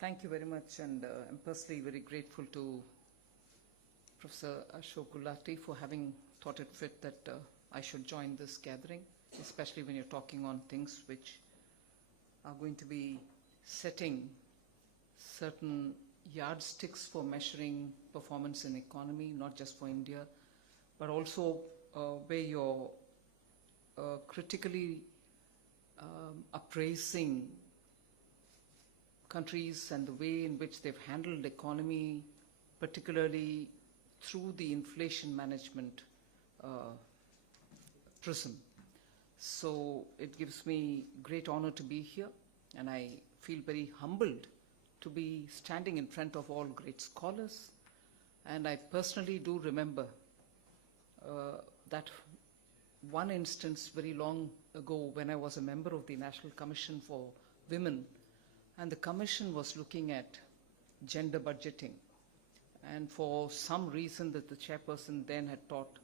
Thank you very much, and I'm personally very grateful to Professor Ashok Gulati for having thought it fit that I should join this gathering, especially when you're talking on things which are going to be setting certain yardsticks for measuring performance in economy, not just for India, but also where you're critically appraising countries and the way in which they've handled the economy, particularly through the inflation management prism. So it gives me great honor to be here, and I feel very humbled to be standing in front of all great scholars. And I personally do remember that one instance very long ago when I was a member of the National Commission for Women, and the commission was looking at gender budgeting. And for some reason that the chairperson then had thought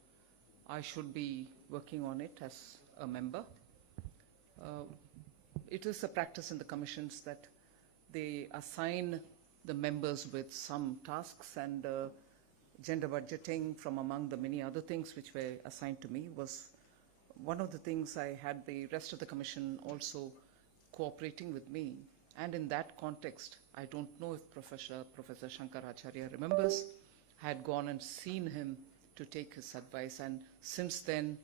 I should be working on it as a member. It is a practice in the commissions that they assign the members with some tasks, and gender budgeting, from among the many other things which were assigned to me, was one of the things. I had the rest of the commission also cooperating with me. And in that context, I don't know if Professor Shankaracharya remembers, I had gone and seen him to take his advice. And since then,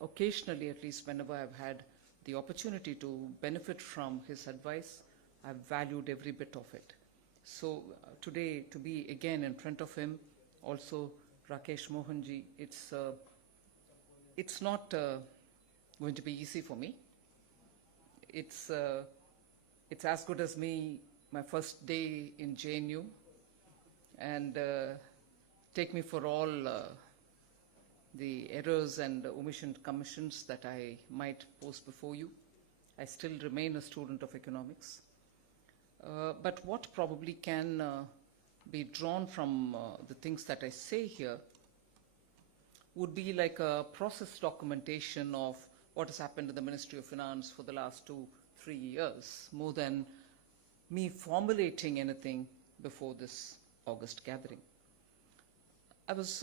occasionally, at least whenever I've had the opportunity to benefit from his advice, I've valued every bit of it. So today, to be again in front of him, also Rakesh Mohanji, it's not going to be easy for me. It's as good as my first day in JNU, and take me for all the errors and commissions that I might post before you. I still remain a student of economics. But what probably can be drawn from the things that I say here would be like a process documentation of what has happened in the Ministry of Finance for the last 2-3 years, more than me formulating anything before this August gathering. I was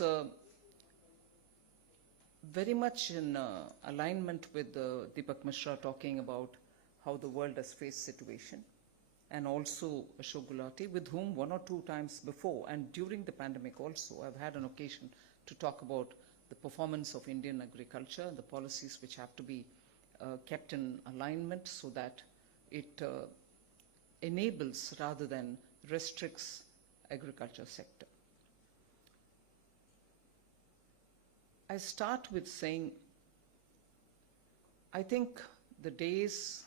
very much in alignment with Deepak Mishra talking about how the world has faced situation, and also Ashok Gulati, with whom 1 or 2 times before and during the pandemic also I've had an occasion to talk about the performance of Indian agriculture and the policies which have to be kept in alignment so that it enables rather than restricts agriculture sector. I start with saying, I think the days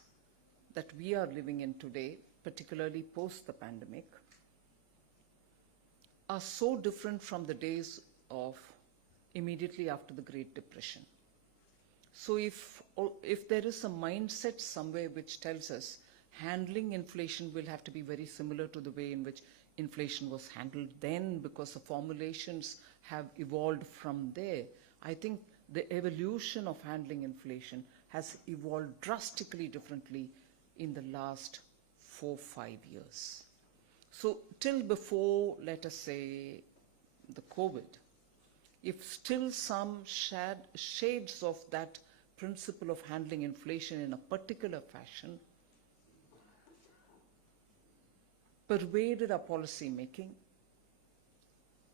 that we are living in today, particularly post the pandemic, are so different from the days of immediately after the Great Depression. So if there is a mindset somewhere which tells us handling inflation will have to be very similar to the way in which inflation was handled then, because the formulations have evolved from there, I think the evolution of handling inflation has evolved drastically differently in the last 4-5 years. So till before, let us say, the COVID, if still some shades of that principle of handling inflation in a particular fashion pervaded our policy making,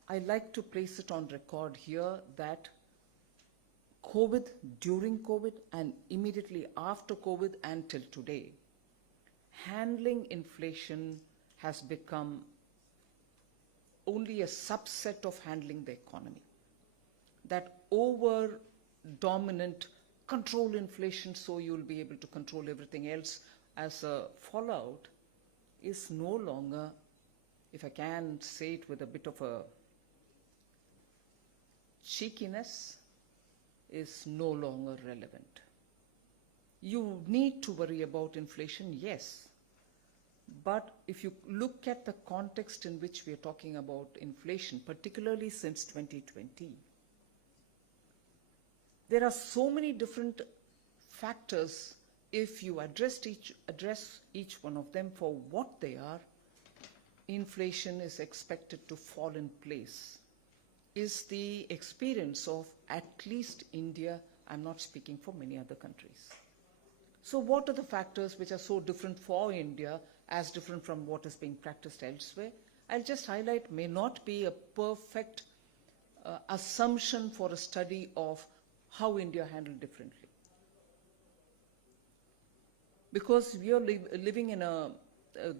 I like to place it on record here that COVID, during COVID, and immediately after COVID until today, handling inflation has become only a subset of handling the economy. That over-dominant control inflation so you'll be able to control everything else as a fallout is no longer, if I can say it with a bit of a cheekiness, is no longer relevant. You need to worry about inflation, yes. But if you look at the context in which we are talking about inflation, particularly since 2020, there are so many different factors if you address each one of them for what they are, inflation is expected to fall in place, is the experience of at least India. I'm not speaking for many other countries. So what are the factors which are so different for India as different from what is being practiced elsewhere? I'll just highlight, may not be a perfect assumption for a study of how India handled differently. Because we are living in a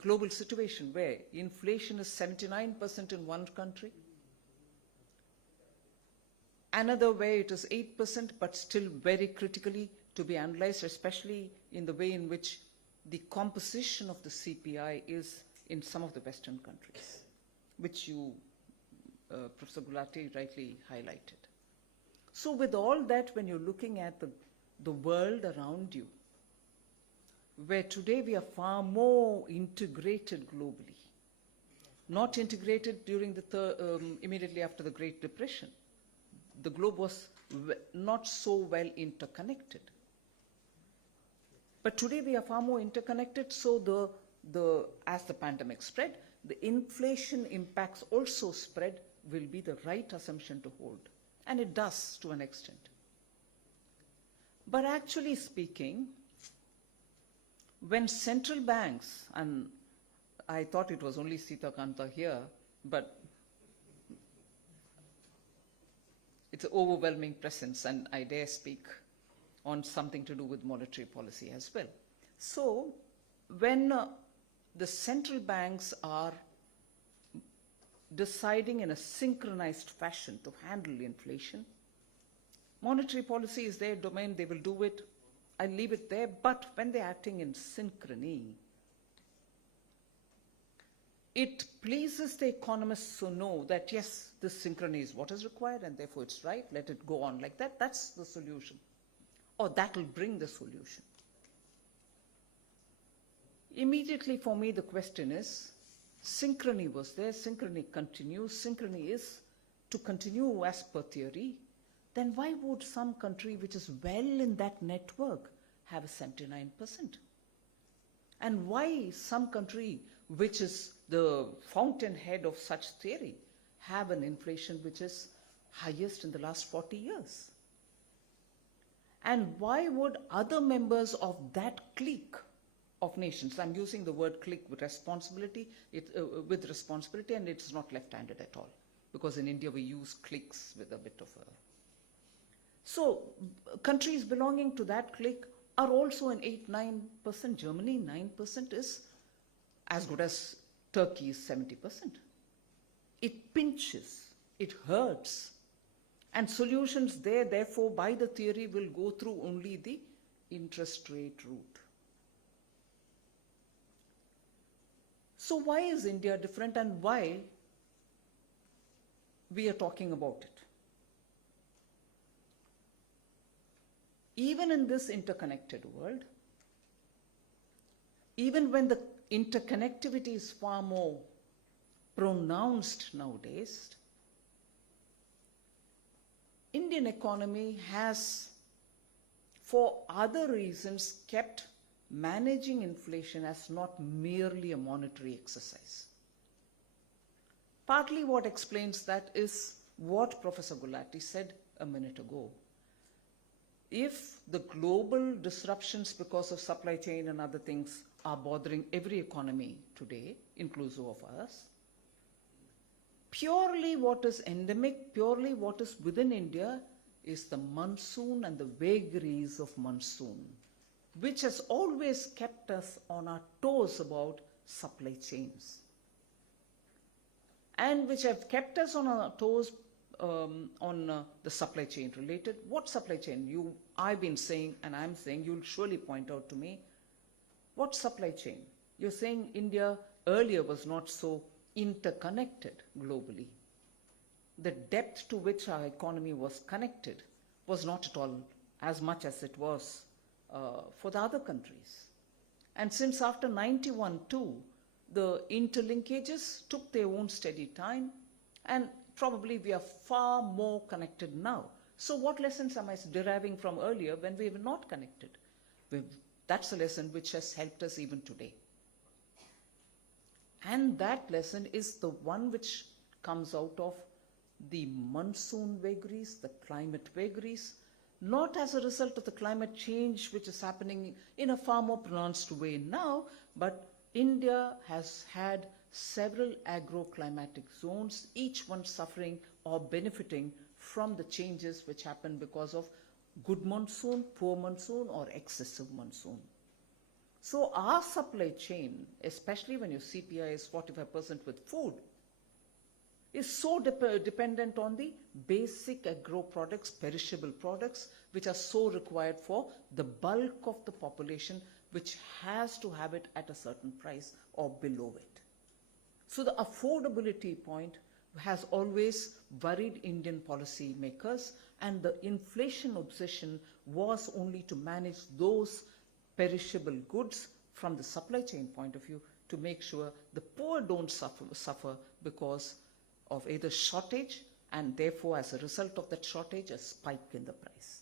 global situation where inflation is 79% in one country, another where it is 8%, but still very critically to be analyzed, especially in the way in which the composition of the CPI is in some of the Western countries, which you, Professor Gulati, rightly highlighted. So with all that, when you're looking at the world around you, where today we are far more integrated globally, not integrated during the immediately after the Great Depression. The globe was not so well interconnected. But today we are far more interconnected, so as the pandemic spread, the inflation impacts also spread will be the right assumption to hold. And it does to an extent. But actually speaking, when central banks, and I thought it was only Sita Kanta here, but it's an overwhelming presence, and I dare speak on something to do with monetary policy as well. So when the central banks are deciding in a synchronized fashion to handle inflation, monetary policy is their domain, they will do it, I leave it there, but when they're acting in synchrony, it pleases the economists to know that yes, this synchrony is what is required and therefore it's right, let it go on like that, that's the solution. Or that will bring the solution. Immediately for me the question is, synchrony was there, synchrony continues, synchrony is to continue as per theory, then why would some country which is well in that network have a 79%? And why some country which is the fountainhead of such theory have an inflation which is highest in the last 40 years? And why would other members of that clique of nations, I'm using the word clique with responsibility, and it's not left-handed at all, because in India we use cliques with a bit of a... So countries belonging to that clique are also in 8-9%. Germany, 9% is as good as Turkey's 70%. It pinches, it hurts. And solutions there, therefore, by the theory, will go through only the interest rate route. So why is India different, and why we are talking about it? Even in this interconnected world, even when the interconnectivity is far more pronounced nowadays, Indian economy has, for other reasons, kept managing inflation as not merely a monetary exercise. Partly what explains that is what Professor Gulati said a minute ago. If the global disruptions because of supply chain and other things are bothering every economy today, inclusive of us, purely what is endemic, purely what is within India is the monsoon and the vagaries of monsoon, which has always kept us on our toes about supply chains, and which have kept us on our toes on the supply chain related. What supply chain? I've been saying, and I'm saying, you'll surely point out to me, what supply chain? You're saying India earlier was not so interconnected globally. The depth to which our economy was connected was not at all as much as it was for the other countries. And since after 91 too, the interlinkages took their own steady time, and probably we are far more connected now. So what lessons am I deriving from earlier when we were not connected? That's a lesson which has helped us even today. And that lesson is the one which comes out of the monsoon vagaries, the climate vagaries, not as a result of the climate change which is happening in a far more pronounced way now, but India has had several agroclimatic zones, each one suffering or benefiting from the changes which happen because of good monsoon, poor monsoon, or excessive monsoon. So our supply chain, especially when your CPI is 45% with food, is so dependent on the basic agro products, perishable products, which are so required for the bulk of the population, which has to have it at a certain price or below it. So the affordability point has always worried Indian policy makers, and the inflation obsession was only to manage those perishable goods from the supply chain point of view to make sure the poor don't suffer because of either shortage, and therefore as a result of that shortage, a spike in the price.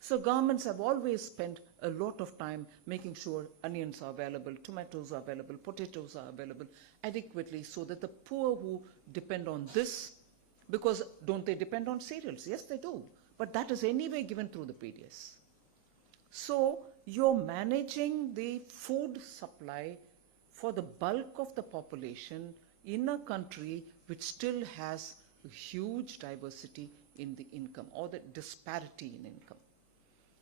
So governments have always spent a lot of time making sure onions are available, tomatoes are available, potatoes are available adequately, so that the poor who depend on this, because don't they depend on cereals? Yes, they do, but that is anyway given through the PDS. So you're managing the food supply for the bulk of the population in a country which still has a huge diversity in the income, or the disparity in income.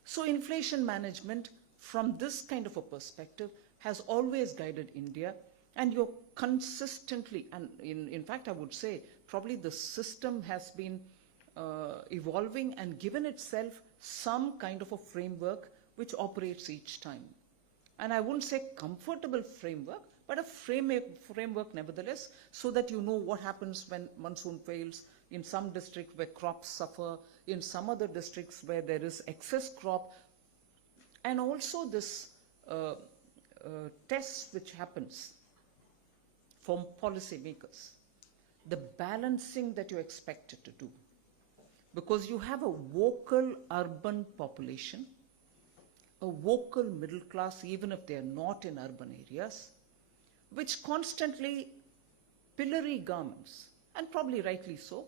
So inflation management from this kind of a perspective has always guided India, and you're consistently, and in fact I would say probably the system has been evolving and given itself some kind of a framework which operates each time. And I wouldn't say comfortable framework, but a framework nevertheless, so that you know what happens when monsoon fails, in some districts where crops suffer, in some other districts where there is excess crop, and also this test which happens from policymakers, the balancing that you're expected to do. Because you have a vocal urban population, a vocal middle class, even if they are not in urban areas, which constantly pillory governments, and probably rightly so,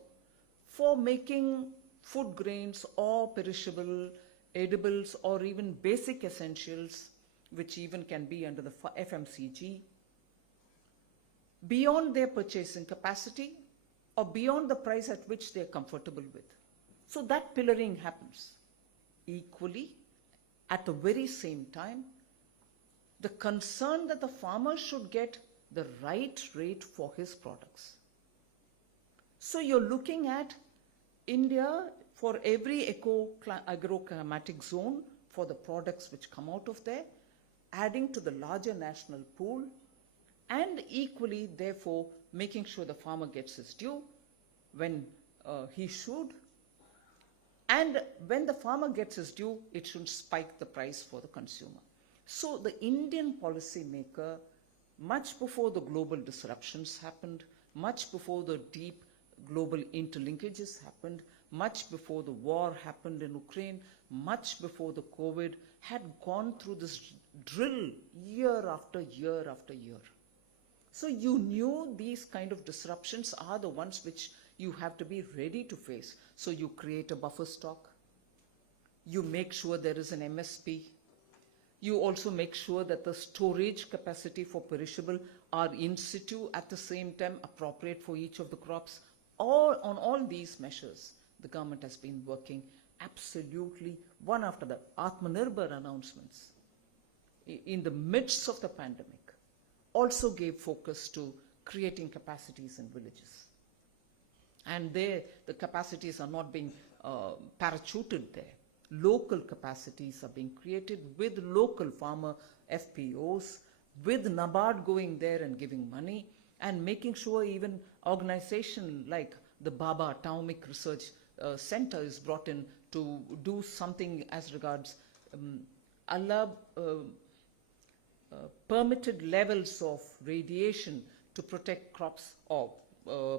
for making food grains or perishable edibles or even basic essentials, which even can be under the FMCG, beyond their purchasing capacity or beyond the price at which they're comfortable with. So that pillaring happens. Equally, at the very same time, the concern that the farmer should get the right rate for his products. So you're looking at India for every agroclimatic zone for the products which come out of there, adding to the larger national pool, and equally, therefore, making sure the farmer gets his due when he should. And when the farmer gets his due, it shouldn't spike the price for the consumer. So the Indian policymaker, much before the global disruptions happened, much before the deep global interlinkages happened, much before the war happened in Ukraine, much before the COVID, had gone through this drill year after year after year. So you knew these kind of disruptions are the ones which you have to be ready to face. So you create a buffer stock. You make sure there is an MSP. You also make sure that the storage capacity for perishable are in situ at the same time appropriate for each of the crops. On all these measures, the government has been working absolutely one after the Atmanirbhar announcements in the midst of the pandemic. Also gave focus to creating capacities in villages. And there, the capacities are not being parachuted there. Local capacities are being created with local farmer FPOs, with NABARD going there and giving money, and making sure even organization like the Baba Atomic Research Center is brought in to do something as regards permitted levels of radiation to protect crops or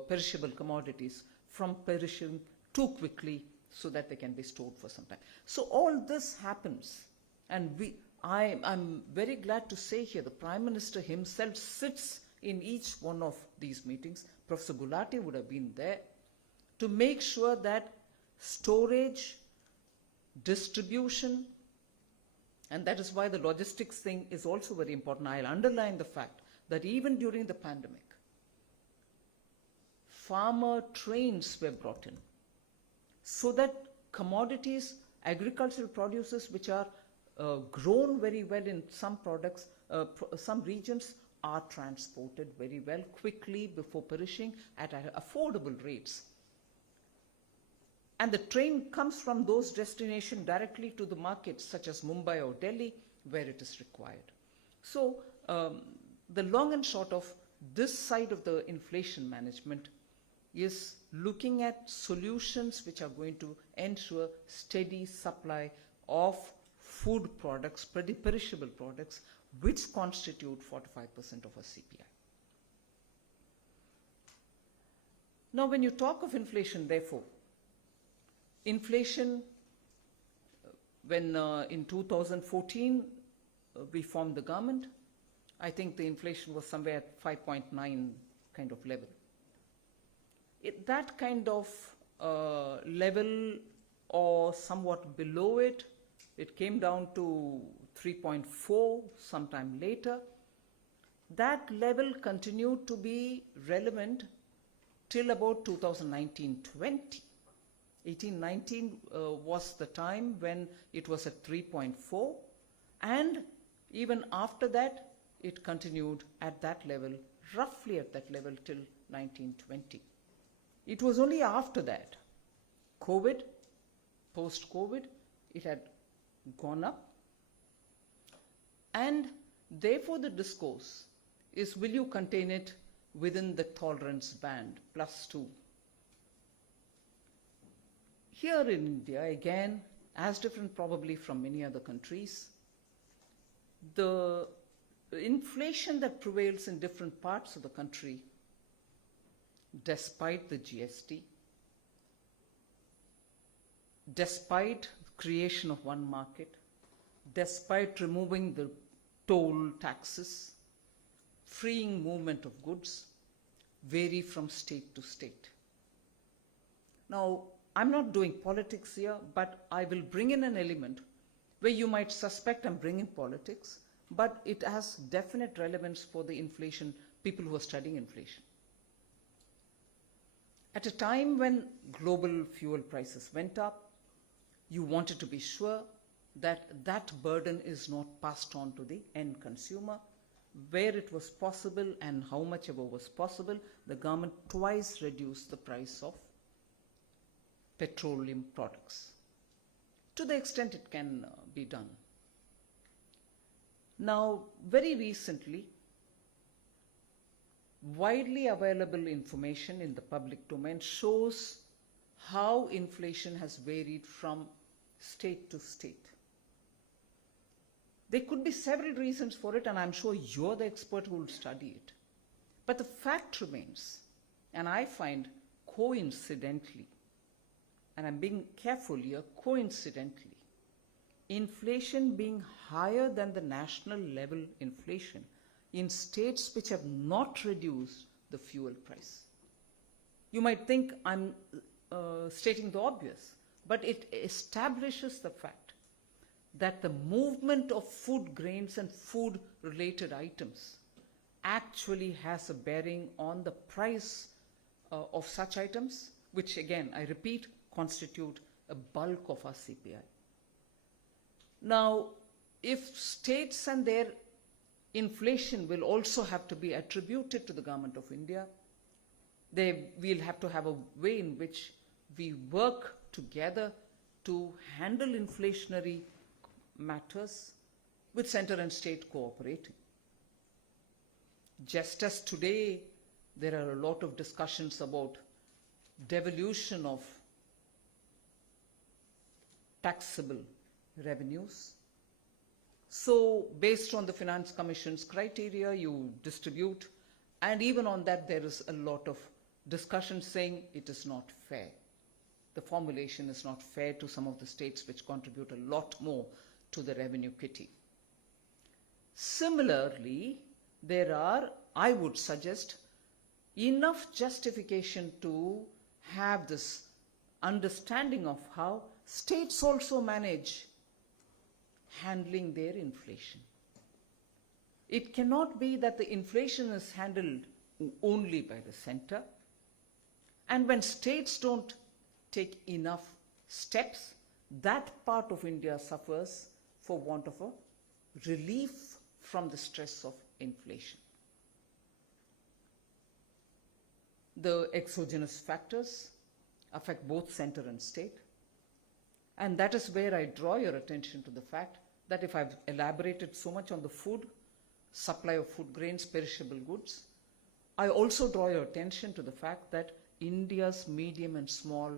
perishable commodities from perishing too quickly so that they can be stored for some time. So all this happens, and I'm very glad to say here the Prime Minister himself sits in each one of these meetings. Professor Gulati would have been there to make sure that storage, distribution, and that is why the logistics thing is also very important. I'll underline the fact that even during the pandemic, farmer trains were brought in so that commodities, agricultural produces which are grown very well in some products, some regions are transported very well quickly before perishing at affordable rates. And the train comes from those destinations directly to the markets such as Mumbai or Delhi where it is required. So the long and short of this side of the inflation management is looking at solutions which are going to ensure steady supply of food products, perishable products, which constitute 45% of our CPI. Now, when you talk of inflation, therefore, inflation, when in 2014 we formed the government, I think the inflation was somewhere at 5.9 kind of level. That kind of level or somewhat below it, it came down to 3.4 sometime later. That level continued to be relevant till about 2019-20. 18-19 was the time when it was at 3.4, and even after that it continued at that level, roughly at that level till 19-20. It was only after that, COVID, post-COVID, it had gone up, and therefore the discourse is, will you contain it within the tolerance band, +2? Here in India, again, as different probably from many other countries, the inflation that prevails in different parts of the country, despite the GST, despite the creation of one market, despite removing the toll taxes, freeing movement of goods, vary from state to state. Now, I'm not doing politics here, but I will bring in an element where you might suspect I'm bringing politics, but it has definite relevance for the inflation, people who are studying inflation. At a time when global fuel prices went up, you wanted to be sure that that burden is not passed on to the end consumer. Where it was possible and how much ever was possible, the government twice reduced the price of petroleum products, to the extent it can be done. Now, very recently, widely available information in the public domain shows how inflation has varied from state to state. There could be several reasons for it, and I'm sure you're the expert who will study it. But the fact remains, and I find coincidentally, and I'm being careful here, coincidentally, inflation being higher than the national level inflation in states which have not reduced the fuel price. You might think I'm stating the obvious, but it establishes the fact that the movement of food grains and food-related items actually has a bearing on the price of such items, which again, I repeat, constitute a bulk of our CPI. Now, if states and their inflation will also have to be attributed to the Government of India, we'll have to have a way in which we work together to handle inflationary matters with center and state cooperating. Just as today there are a lot of discussions about devolution of taxable revenues. So based on the Finance Commission's criteria, you distribute, and even on that there is a lot of discussion saying it is not fair. The formulation is not fair to some of the states which contribute a lot more to the revenue kitty. Similarly, there are, I would suggest, enough justification to have this understanding of how states also manage handling their inflation. It cannot be that the inflation is handled only by the center, and when states don't take enough steps, that part of India suffers for want of a relief from the stress of inflation. The exogenous factors affect both center and state, and that is where I draw your attention to the fact that if I've elaborated so much on the food, supply of food grains, perishable goods, I also draw your attention to the fact that India's medium and small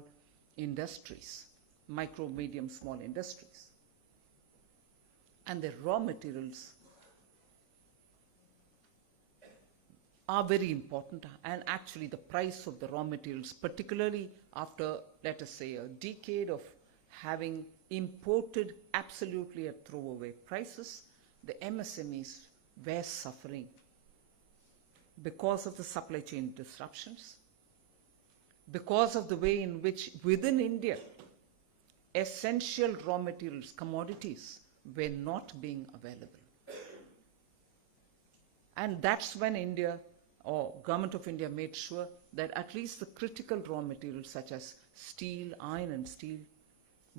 industries, micro, medium, small industries, and their raw materials are very important, and actually the price of the raw materials, particularly after, let us say, a decade of having imported absolutely at throwaway prices, the MSMEs were suffering because of the supply chain disruptions, because of the way in which within India essential raw materials, commodities, were not being available. And that's when India, or Government of India, made sure that at least the critical raw materials such as steel, iron and steel,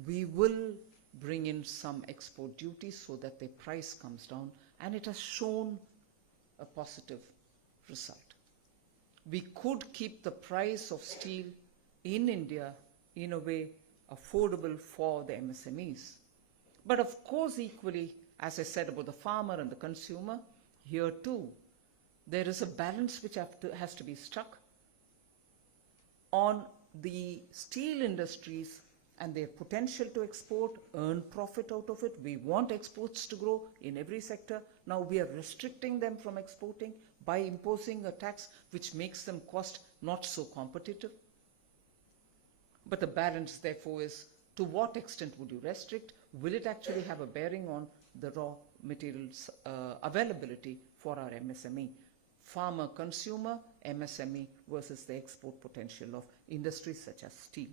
we will bring in some export duties so that their price comes down, and it has shown a positive result. We could keep the price of steel in India in a way affordable for the MSMEs. But of course, equally, as I said about the farmer and the consumer, here too, there is a balance which has to be struck on the steel industries and their potential to export, earn profit out of it. We want exports to grow in every sector. Now we are restricting them from exporting by imposing a tax which makes them cost not so competitive. But the balance, therefore, is to what extent would you restrict? Will it actually have a bearing on the raw materials availability for our MSME? Farmer, consumer, MSME versus the export potential of industries such as steel.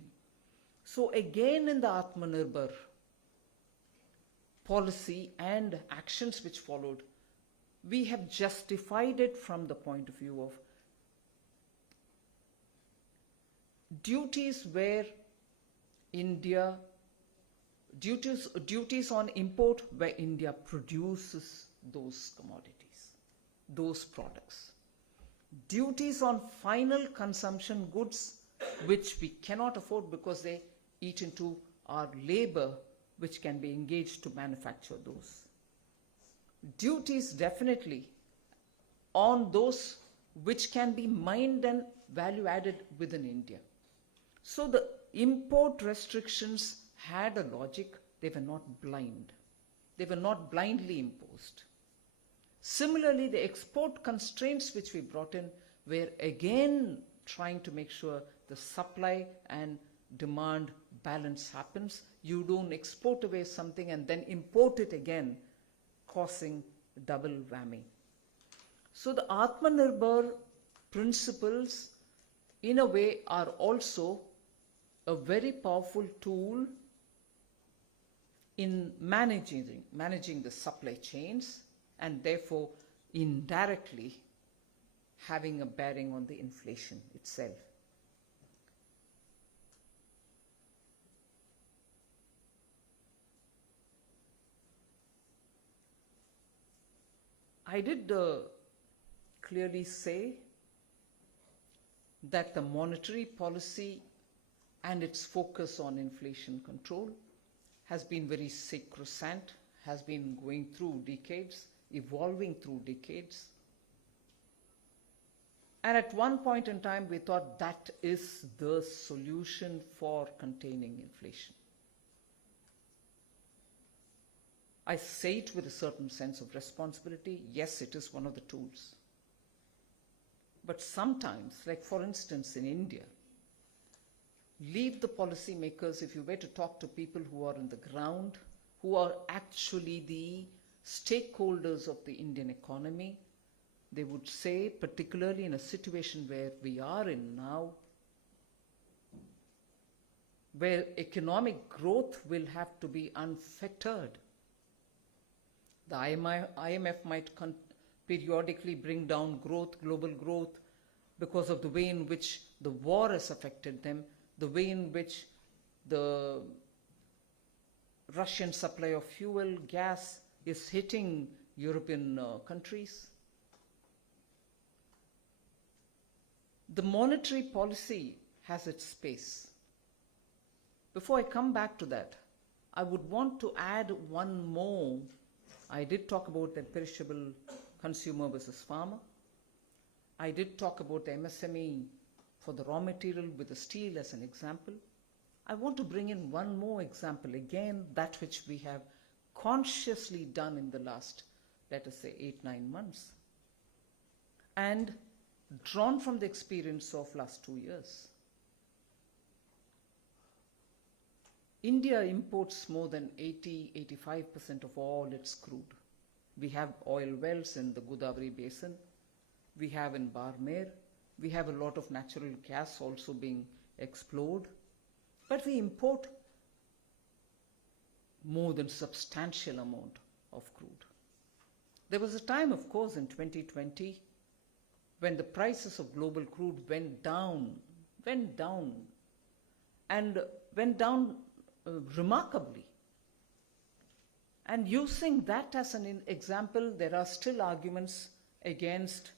So again, in the Atmanirbhar policy and actions which followed, we have justified it from the point of view of duties where India, duties on import where India produces those commodities, those products. Duties on final consumption goods which we cannot afford because they eat into our labor which can be engaged to manufacture those. Duties definitely on those which can be mined and value added within India. So the import restrictions had a logic. They were not blind. They were not blindly imposed. Similarly, the export constraints which we brought in were again trying to make sure the supply and demand balance happens. You don't export away something and then import it again, causing double whammy. So the Atmanirbhar principles, in a way, are also a very powerful tool in managing the supply chains, and therefore indirectly having a bearing on the inflation itself. I did clearly say that the monetary policy and its focus on inflation control has been very sacrosanct, has been going through decades, evolving through decades. And at one point in time, we thought that is the solution for containing inflation. I say it with a certain sense of responsibility. Yes, it is one of the tools. But sometimes, like for instance in India, leave the policymakers, if you were to talk to people who are on the ground, who are actually the stakeholders of the Indian economy, they would say, particularly in a situation where we are in now, where economic growth will have to be unfettered. The IMF might periodically bring down growth, global growth, because of the way in which the war has affected them, the way in which the Russian supply of fuel, gas is hitting European countries. The monetary policy has its space. Before I come back to that, I would want to add one more. I did talk about the perishable consumer versus farmer. I did talk about the MSME for the raw material with the steel as an example. I want to bring in one more example, again, that which we have consciously done in the last, let us say, 8-9 months, and drawn from the experience of last 2 years. India imports more than 80-85% of all its crude. We have oil wells in the Godavari basin. We have in Barmer. We have a lot of natural gas also being explored. But we import more than substantial amount of crude. There was a time, of course, in 2020 when the prices of global crude went down remarkably. And using that as an example, there are still arguments against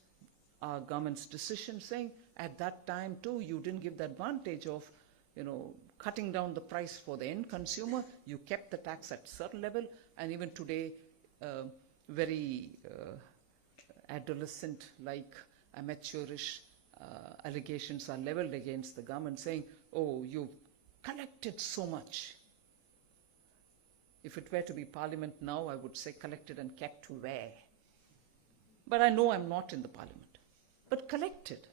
our government's decision, saying at that time too you didn't give the advantage of cutting down the price for the end consumer. You kept the tax at a certain level, and even today very adolescent-like, amateurish allegations are leveled against the government, saying, oh, you've collected so much. If it were to be Parliament now, I would say collected and kept where? But I know I'm not in the Parliament. But collected.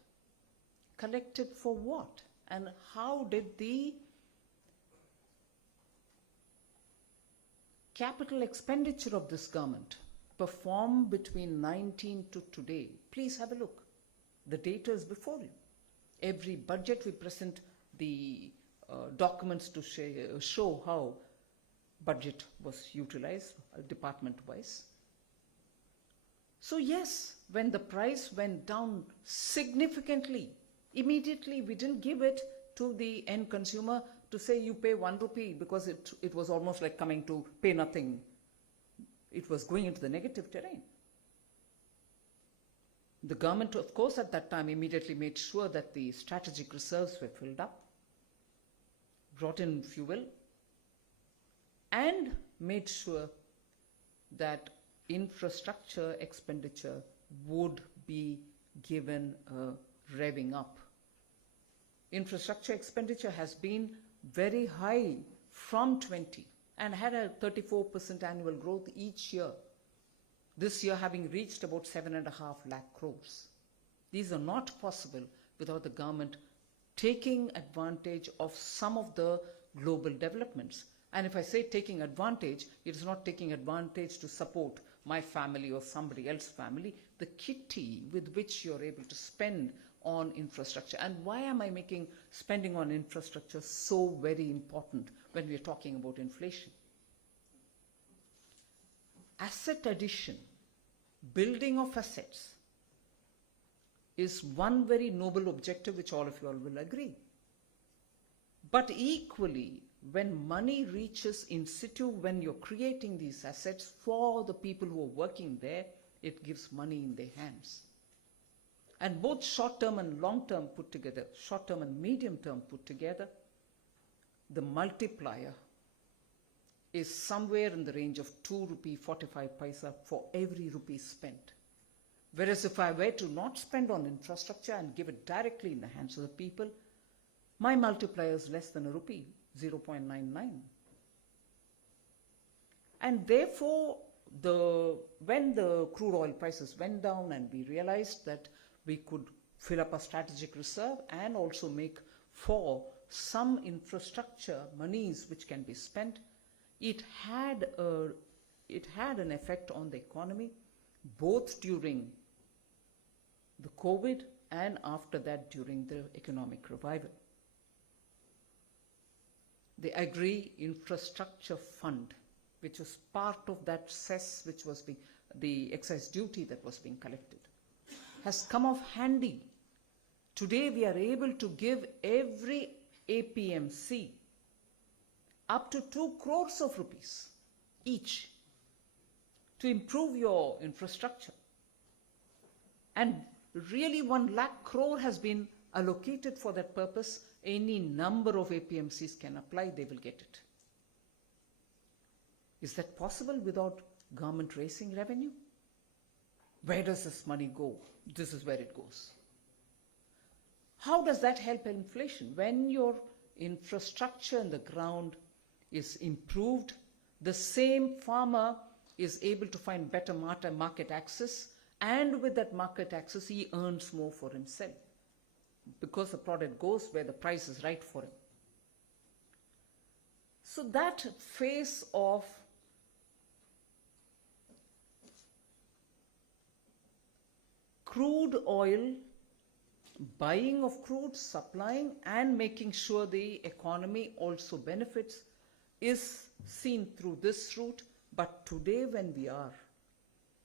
Collected for what? And how did the capital expenditure of this government perform between 19 to today? Please have a look. The data is before you. Every budget we present the documents to show how budget was utilized department-wise. So yes, when the price went down significantly, immediately we didn't give it to the end consumer to say you pay 1 rupee, because it was almost like coming to pay nothing. It was going into the negative terrain. The government, of course, at that time immediately made sure that the strategic reserves were filled up, brought in fuel, and made sure that infrastructure expenditure would be given a revving up. Infrastructure expenditure has been very high from 20 and had a 34% annual growth each year. This year having reached about 7.5 lakh crores. These are not possible without the government taking advantage of some of the global developments. And if I say taking advantage, it is not taking advantage to support my family or somebody else's family, the kitty with which you're able to spend on infrastructure. And why am I making spending on infrastructure so very important when we're talking about inflation? Asset addition, building of assets, is one very noble objective which all of you all will agree. But equally, when money reaches in situ, when you're creating these assets for the people who are working there, it gives money in their hands. And both short-term and long-term put together, short-term and medium-term put together, the multiplier is somewhere in the range of 2 rupee 45 paisa for every rupee spent. Whereas if I were to not spend on infrastructure and give it directly in the hands of the people, my multiplier is less than a rupee, 0.99. And therefore, when the crude oil prices went down and we realized that we could fill up a strategic reserve and also make for some infrastructure monies which can be spent, it had a it had an effect on the economy, both during the COVID and after that during the economic revival. The Agri Infrastructure Fund, which was part of that cess, which was the excise duty that was being collected, has come off handy. Today we are able to give every APMC up to 2 crores of rupees each to improve your infrastructure. And really 1 lakh crore has been allocated for that purpose. Any number of APMCs can apply, they will get it. Is that possible without government raising revenue? Where does this money go? This is where it goes. How does that help inflation? When your infrastructure in the ground is improved, the same farmer is able to find better market access, and with that market access, he earns more for himself because the product goes where the price is right for him. So that phase of crude oil, buying of crude, supplying, and making sure the economy also benefits is seen through this route. But today, when we are,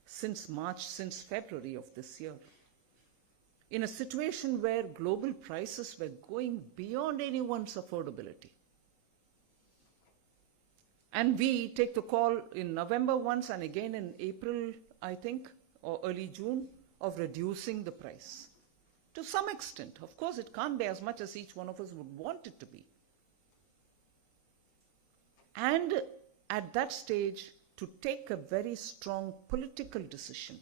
since March, since February of this year, in a situation where global prices were going beyond anyone's affordability, and we take the call in November once and again in April, I think, or early June, of reducing the price. To some extent, of course, it can't be as much as each one of us would want it to be. And at that stage, to take a very strong political decision.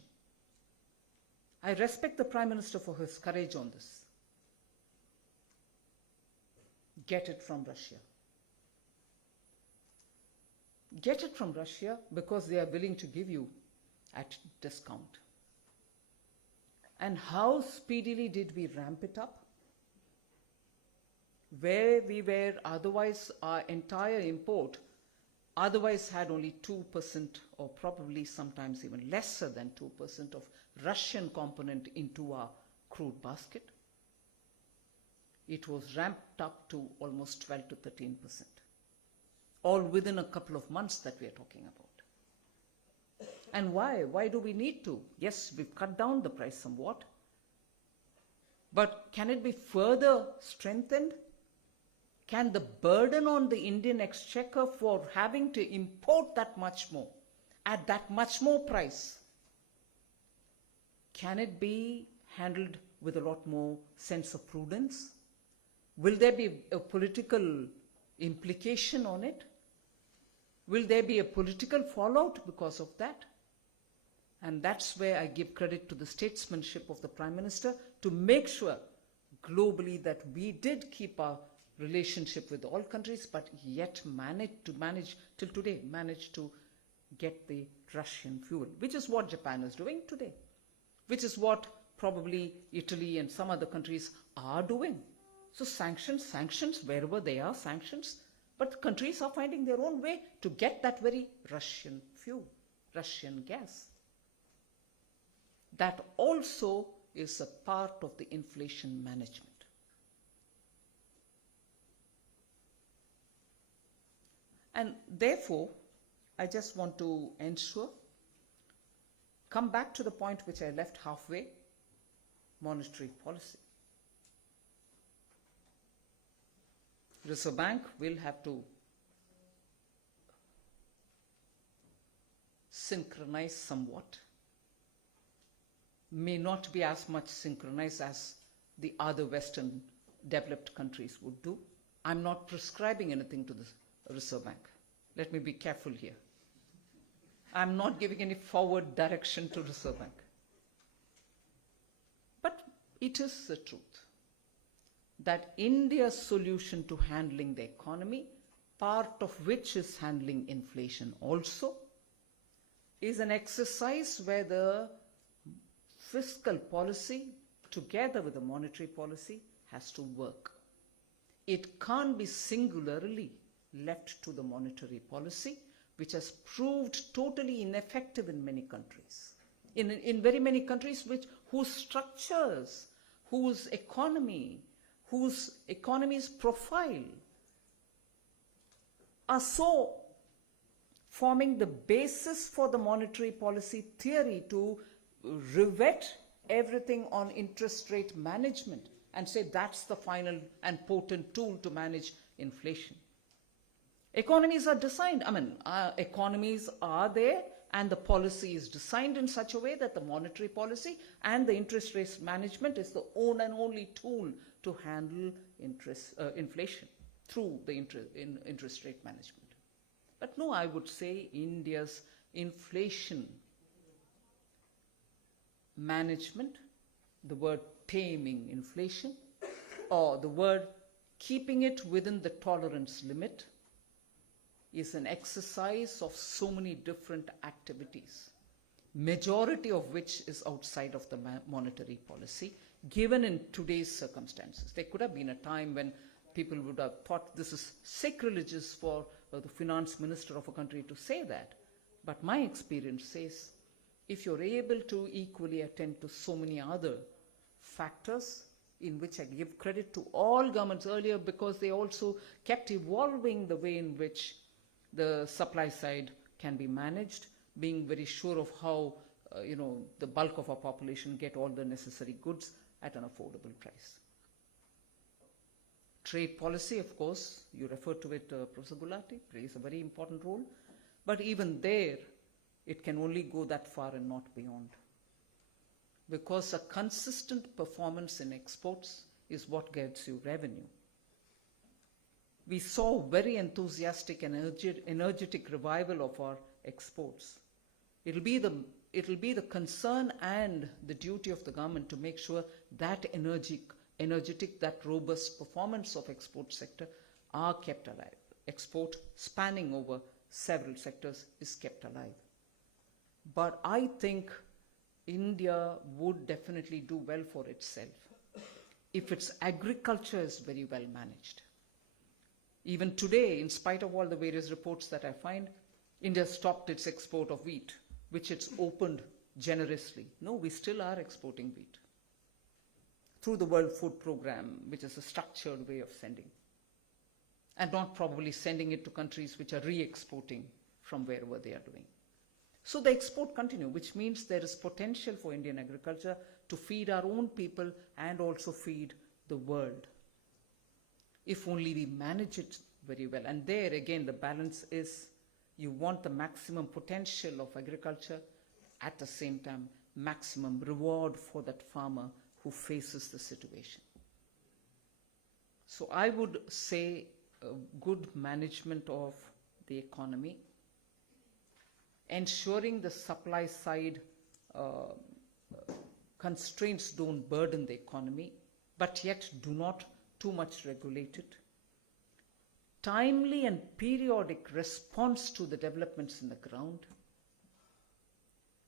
I respect the Prime Minister for his courage on this. Get it from Russia. Get it from Russia because they are willing to give you at discount. And how speedily did we ramp it up? Where we were otherwise, our entire import otherwise had only 2% or probably sometimes even lesser than 2% of Russian component into our crude basket. It was ramped up to almost 12 to 13%, all within a couple of months that we are talking about. And why? Why do we need to? Yes, we've cut down the price somewhat, but can it be further strengthened? Can the burden on the Indian exchequer for having to import that much more, at that much more price, can it be handled with a lot more sense of prudence? Will there be a political implication on it? Will there be a political fallout because of that? And that's where I give credit to the statesmanship of the Prime Minister to make sure globally that we did keep our relationship with all countries, but yet managed till today, managed to get the Russian fuel, which is what Japan is doing today, which is what probably Italy and some other countries are doing. So sanctions, wherever they are sanctions, but countries are finding their own way to get that very Russian fuel, Russian gas. That also is a part of the inflation management. And therefore, I just want to ensure, come back to the point which I left halfway, monetary policy. Reserve Bank will have to synchronize somewhat. May not be as much synchronized as the other Western developed countries would do. I'm not prescribing anything to the Reserve Bank. Let me be careful here. I'm not giving any forward direction to Reserve Bank. But it is the truth that India's solution to handling the economy, part of which is handling inflation also, is an exercise where the fiscal policy, together with the monetary policy, has to work. It can't be singularly left to the monetary policy, which has proved totally ineffective in many countries. In very many countries whose structures, whose economy's profile are so forming the basis for the monetary policy theory to rivet everything on interest rate management and say that's the final and potent tool to manage inflation. Economies are designed, economies are there, and the policy is designed in such a way that the monetary policy and the interest rate management is the own and only tool to handle inflation through the interest rate management. But no, I would say India's inflation management, the word taming inflation, or the word keeping it within the tolerance limit, is an exercise of so many different activities, majority of which is outside of the monetary policy, given in today's circumstances. There could have been a time when people would have thought this is sacrilegious for the finance minister of a country to say that. But my experience says, if you're able to equally attend to so many other factors, in which I give credit to all governments earlier, because they also kept evolving the way in which the supply side can be managed, being very sure of how the bulk of our population get all the necessary goods at an affordable price. Trade policy, of course, you referred to it, Professor Gulati, plays a very important role, but even there, it can only go that far and not beyond. Because a consistent performance in exports is what gets you revenue. We saw very enthusiastic and energetic revival of our exports. It'll be the concern and the duty of the government to make sure that energetic, that robust performance of export sector are kept alive. Export spanning over several sectors is kept alive. But I think India would definitely do well for itself if its agriculture is very well managed. Even today, in spite of all the various reports that I find, India stopped its export of wheat, which it's opened generously. No, we still are exporting wheat through the World Food Programme, which is a structured way of sending, and not probably sending it to countries which are re-exporting from wherever they are doing. So the export continue, which means there is potential for Indian agriculture to feed our own people and also feed the world, if only we manage it very well. And there again, the balance is you want the maximum potential of agriculture, at the same time, maximum reward for that farmer who faces the situation. So I would say good management of the economy, ensuring the supply side constraints don't burden the economy, but yet do not too much regulate it. Timely and periodic response to the developments in the ground.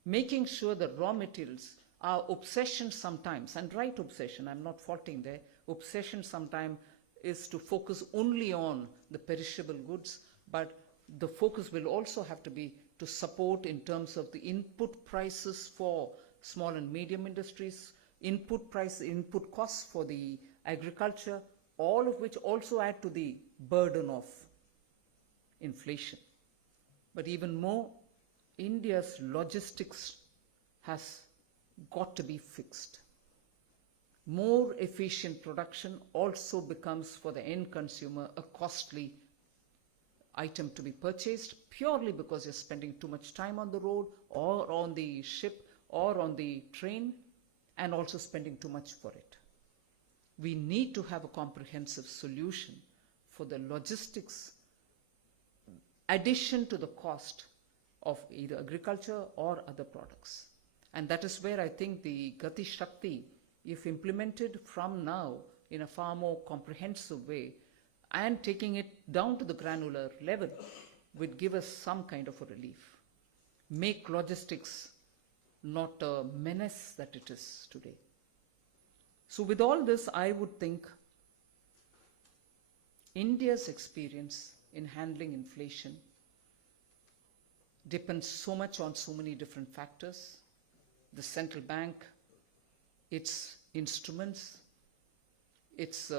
Making sure the raw materials, our obsession sometimes, and right obsession, I'm not faulting there, obsession sometimes is to focus only on the perishable goods, but the focus will also have to be to support in terms of the input prices for small and medium industries, input costs for the agriculture, all of which also add to the burden of inflation. But even more, India's logistics has got to be fixed. More efficient production also becomes for the end consumer a costly item to be purchased, purely because you're spending too much time on the road or on the ship or on the train, and also spending too much for it. We need to have a comprehensive solution for the logistics addition to the cost of either agriculture or other products. And that is where I think the Gati Shakti, if implemented from now in a far more comprehensive way and taking it down to the granular level, would give us some kind of a relief. Make logistics not a menace that it is today. So with all this, I would think India's experience in handling inflation depends so much on so many different factors. The central bank, its instruments, its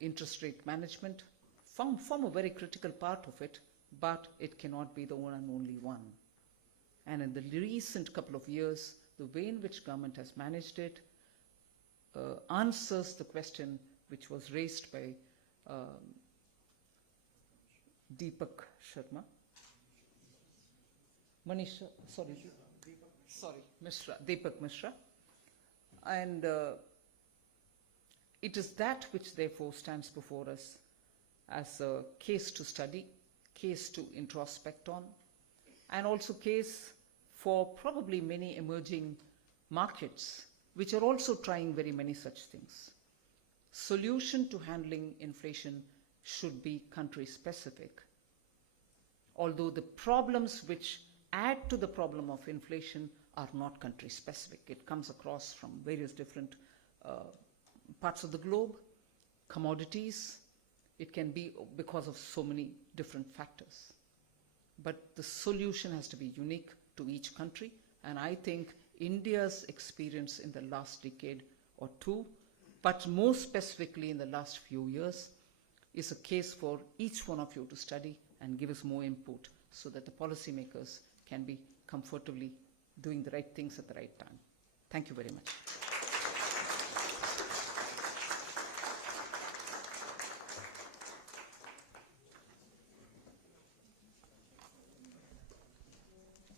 interest rate management form a very critical part of it, but it cannot be the one and only one. And in the recent couple of years, the way in which government has managed it answers the question which was raised by Deepak Sharma. Manisha, Mishra, Deepak Mishra. And it is that which therefore stands before us as a case to study, case to introspect on, and also case for probably many emerging markets which are also trying very many such things. Solution to handling inflation should be country specific. Although the problems which add to the problem of inflation are not country specific. It comes across from various different parts of the globe, commodities. It can be because of so many different factors. But the solution has to be unique to each country. And I think India's experience in the last decade or two, but more specifically in the last few years, is a case for each one of you to study and give us more input so that the policymakers can be comfortably doing the right things at the right time. Thank you very much.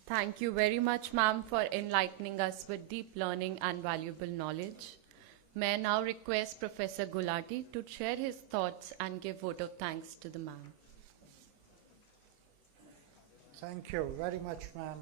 Thank you very much, ma'am, for enlightening us with deep learning and valuable knowledge. May I now request Professor Gulati to share his thoughts and give vote of thanks to the ma'am. Thank you very much, ma'am.